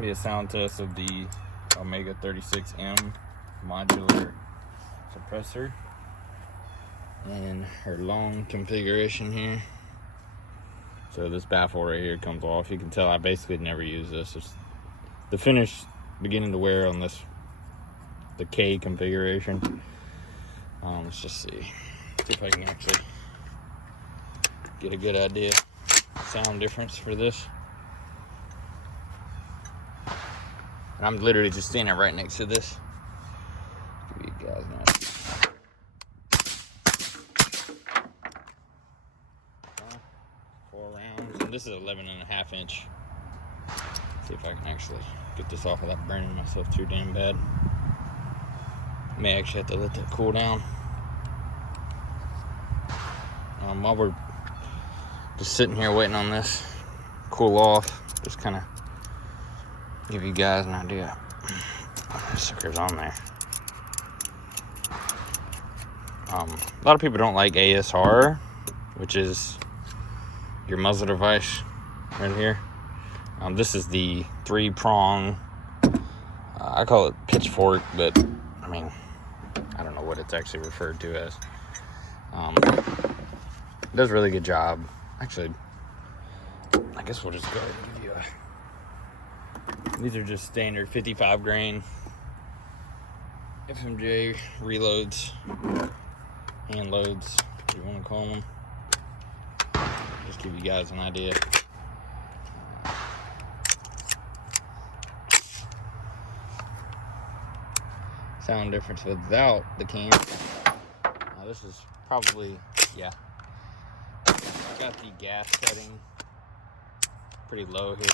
Be a sound test of the Omega 36M modular suppressor and her long configuration here. So this baffle right here comes off. You can tell I basically never use this. It's the finish beginning to wear on this, the K configuration. Let's just see if I can actually get a good idea sound difference for this. And I'm literally just standing right next to this. Give you guys an idea. 4 rounds, and this is 11.5 inch. See if I can actually get this off without burning myself too damn bad. May actually have to let that cool down. While we're just sitting here waiting on this cool off, just kind of give you guys an idea. This sucker's on there. A lot of people don't like ASR, which is your muzzle device right here. This is the 3-prong, I call it pitchfork, but I mean, I don't know what it's actually referred to as. It does a really good job. Actually, I guess we'll just go ahead and give you a... These are just standard 55 grain FMJ reloads, hand loads, if you want to call them. Just give you guys an idea. Sound difference without the can. Now this is probably, yeah. I got the gas setting pretty low here.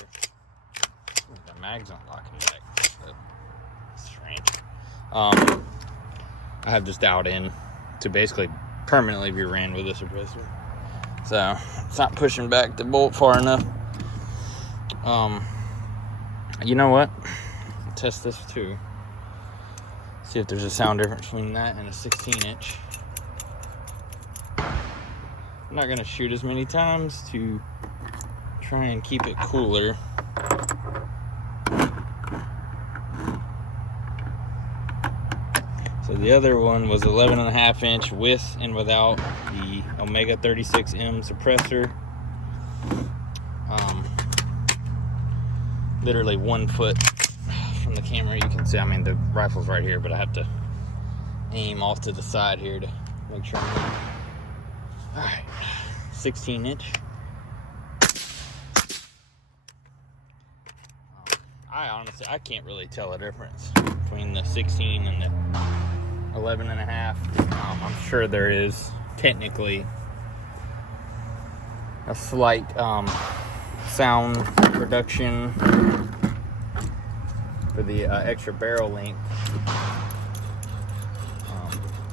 The mag's not locking back. That's strange. I have this dialed in to basically permanently be ran with this suppressor. So it's not pushing back the bolt far enough. You know what? I'll test this too. See if there's a sound difference between that and a 16-inch. I'm not gonna shoot as many times to try and keep it cooler. So the other one was 11.5 inch with and without the Omega 36M suppressor. Literally 1 foot from the camera, you can see, I mean, the rifle's right here, but I have to aim off to the side here to make sure I'm in. All right, 16 inch. I honestly, I can't really tell a difference between the 16 and the 11.5. I'm sure there is technically a slight sound reduction for the extra barrel length.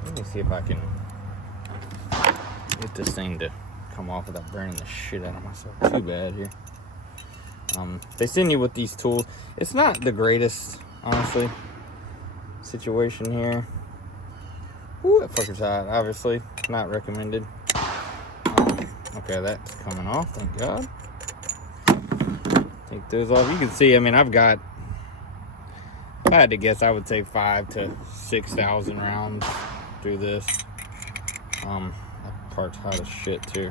Let me see if I can get this thing to come off without burning the shit out of myself too bad here. They send you with these tools. It's not the greatest, honestly, situation here. Ooh, that fucker's hot. Obviously, not recommended. Okay, that's coming off, thank God. Take those off. You can see, I mean, I've got, if I had to guess, I would say 5,000 to 6,000 rounds through this. That part's hot as shit, too.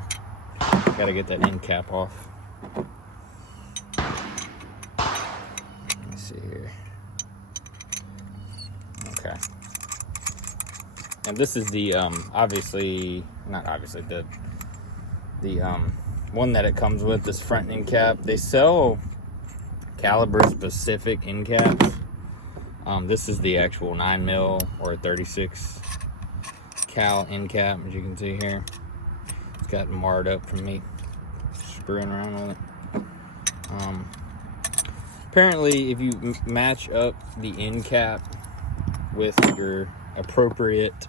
Gotta get that end cap off. Let me see here. Okay. And this is the, obviously, not obviously, the one that it comes with, this front end cap. They sell caliber specific end caps. This is the actual 9mm or 36 cal end cap, as you can see here. It's got marred up from me screwing around with it. Apparently, if you match up the end cap with your appropriate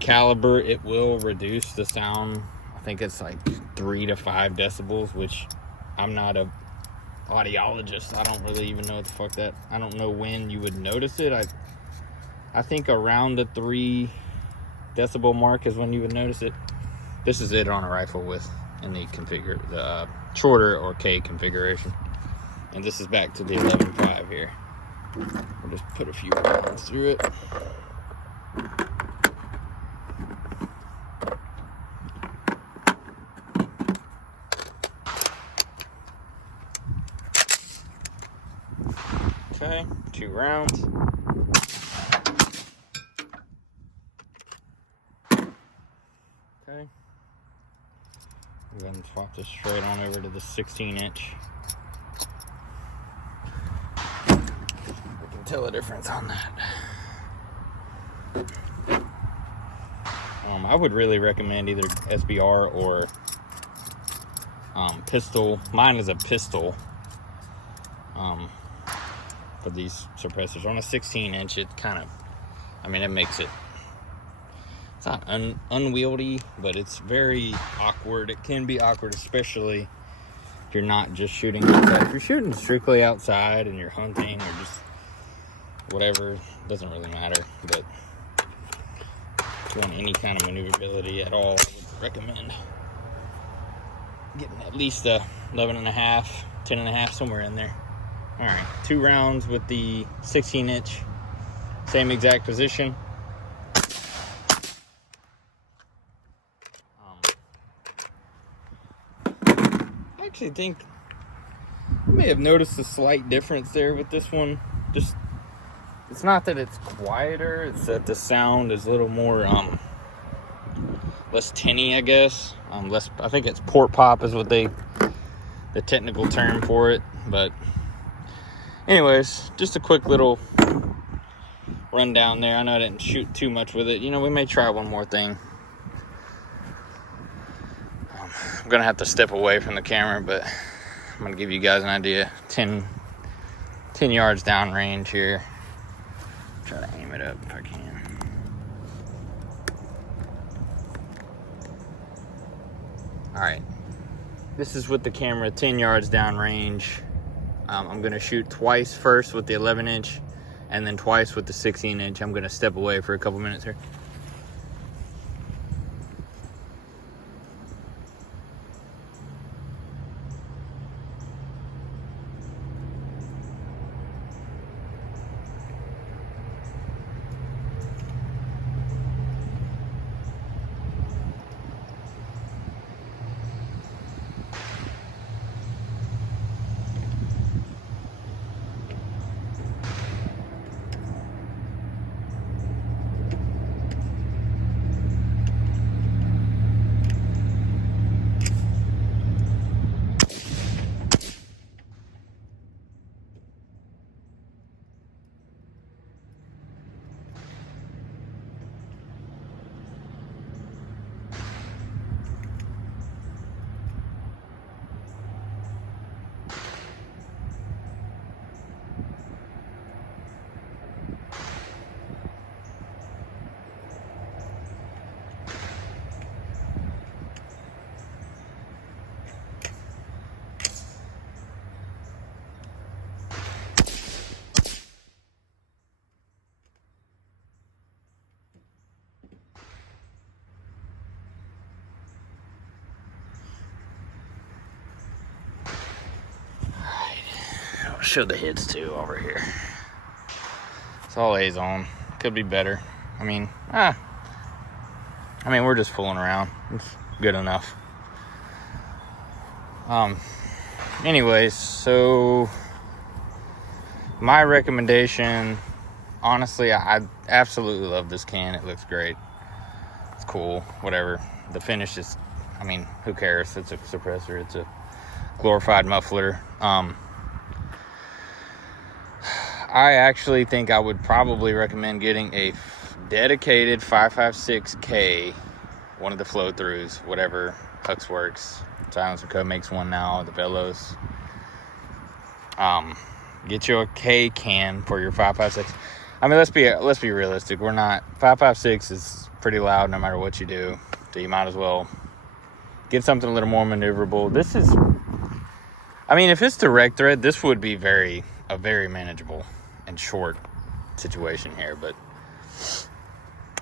caliber, it will reduce the sound. I think it's like 3 to 5 decibels, which I'm not a audiologist. I don't really even know what the fuck that, I don't know when you would notice it. I think around the 3 decibel mark is when you would notice it. This is it on a rifle with in the shorter or K configuration. And this is back to the 11.5 here. We'll just put a few rounds through it. Okay, 2 rounds. Okay. We're going to swap this straight on over to the 16-inch. We can tell the difference on that. I would really recommend either SBR or pistol. Mine is a pistol for these suppressors. On a 16-inch, it kind of, I mean, it makes it, it's not unwieldy, but it's very awkward. It can be awkward, especially if you're not just shooting outside. If you're shooting strictly outside and you're hunting or just whatever, it doesn't really matter. But if you want any kind of maneuverability at all, I would recommend getting at least a 11.5, 10.5, somewhere in there. All right, 2 rounds with the 16-inch, same exact position. I actually think you may have noticed a slight difference there with this one. Just, it's not that it's quieter, it's that the sound is a little more less tinny, I guess. Less, I think it's port pop is what the technical term for it. But anyways, just a quick little rundown there. I know I didn't shoot too much with it. You know, we may try one more thing. I'm gonna have to step away from the camera, but I'm gonna give you guys an idea. 10 yards down range here. Try to aim it up if I can. All right, this is with the camera 10 yards down range. I'm gonna shoot twice, first with the 11-inch and then twice with the 16-inch. I'm gonna step away for a couple minutes here. Show the hits too over here. It's all A's on. Could be better. I mean, we're just fooling around. It's good enough. Anyways, so my recommendation, honestly, I absolutely love this can. It looks great. It's cool. Whatever. The finish is, I mean, who cares? It's a suppressor. It's a glorified muffler. I actually think I would probably recommend getting a dedicated 5.56K, one of the flow-throughs, whatever Hux works. SilencerCo makes one now, the Velos. Get you a K can for your 5.56. I mean, let's be realistic. We're not, 5.56 is pretty loud no matter what you do, so you might as well get something a little more maneuverable. This is, I mean, if it's direct thread, this would be a very manageable and short situation here, but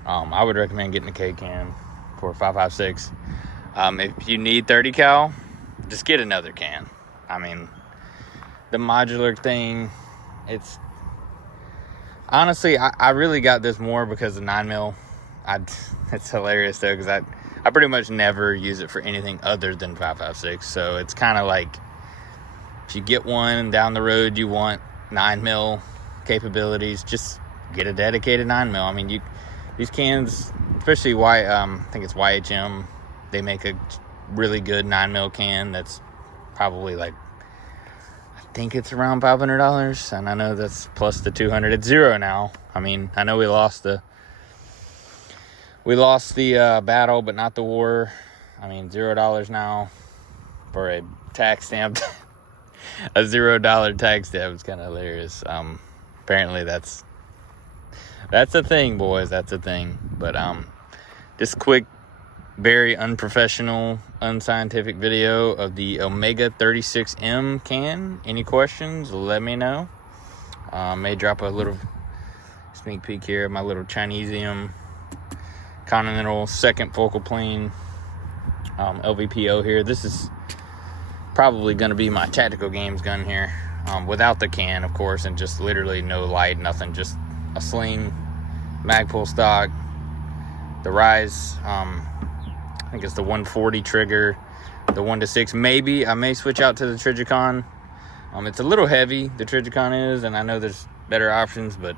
I would recommend getting a K can for 5.56. If you need 30 cal, just get another can. I mean, the modular thing, it's honestly, I really got this more because of 9mm. It's hilarious though, because I pretty much never use it for anything other than 5.56. So it's kind of like, if you get one down the road, you want 9mm capabilities, just get a dedicated 9mm. I mean, these cans, especially I think it's YHM, they make a really good 9mm can that's probably like, I think it's around $500, and I know that's plus the $200. It's $0 now. I mean, I know we lost the battle, but not the war. I mean, $0 now for a tax stamp. A $0 tax stamp is kind of hilarious. Apparently that's a thing, boys. That's a thing. But just quick, very unprofessional, unscientific video of the Omega 36M can. Any questions, let me know. May drop a little sneak peek here of my little Chinesium Continental second focal plane LVPO here. This is probably going to be my tactical games gun here, without the can, of course, and just literally no light, nothing, just a sling, Magpul stock, the Rise, I think it's the 140 trigger, the 1-6. Maybe I may switch out to the Trijicon. It's a little heavy, the Trijicon is, and I know there's better options, but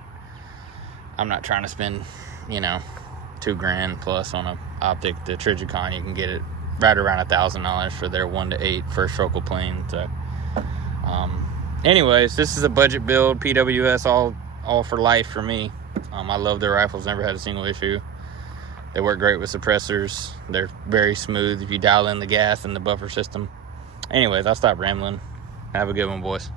I'm not trying to spend, $2,000 plus on a optic. The Trijicon, you can get it right around $1,000 for their 1-8 first focal plane. So, anyways, this is a budget build, PWS, all for life for me. I love their rifles, never had a single issue. They work great with suppressors. They're very smooth if you dial in the gas and the buffer system. Anyways, I'll stop rambling. Have a good one, boys.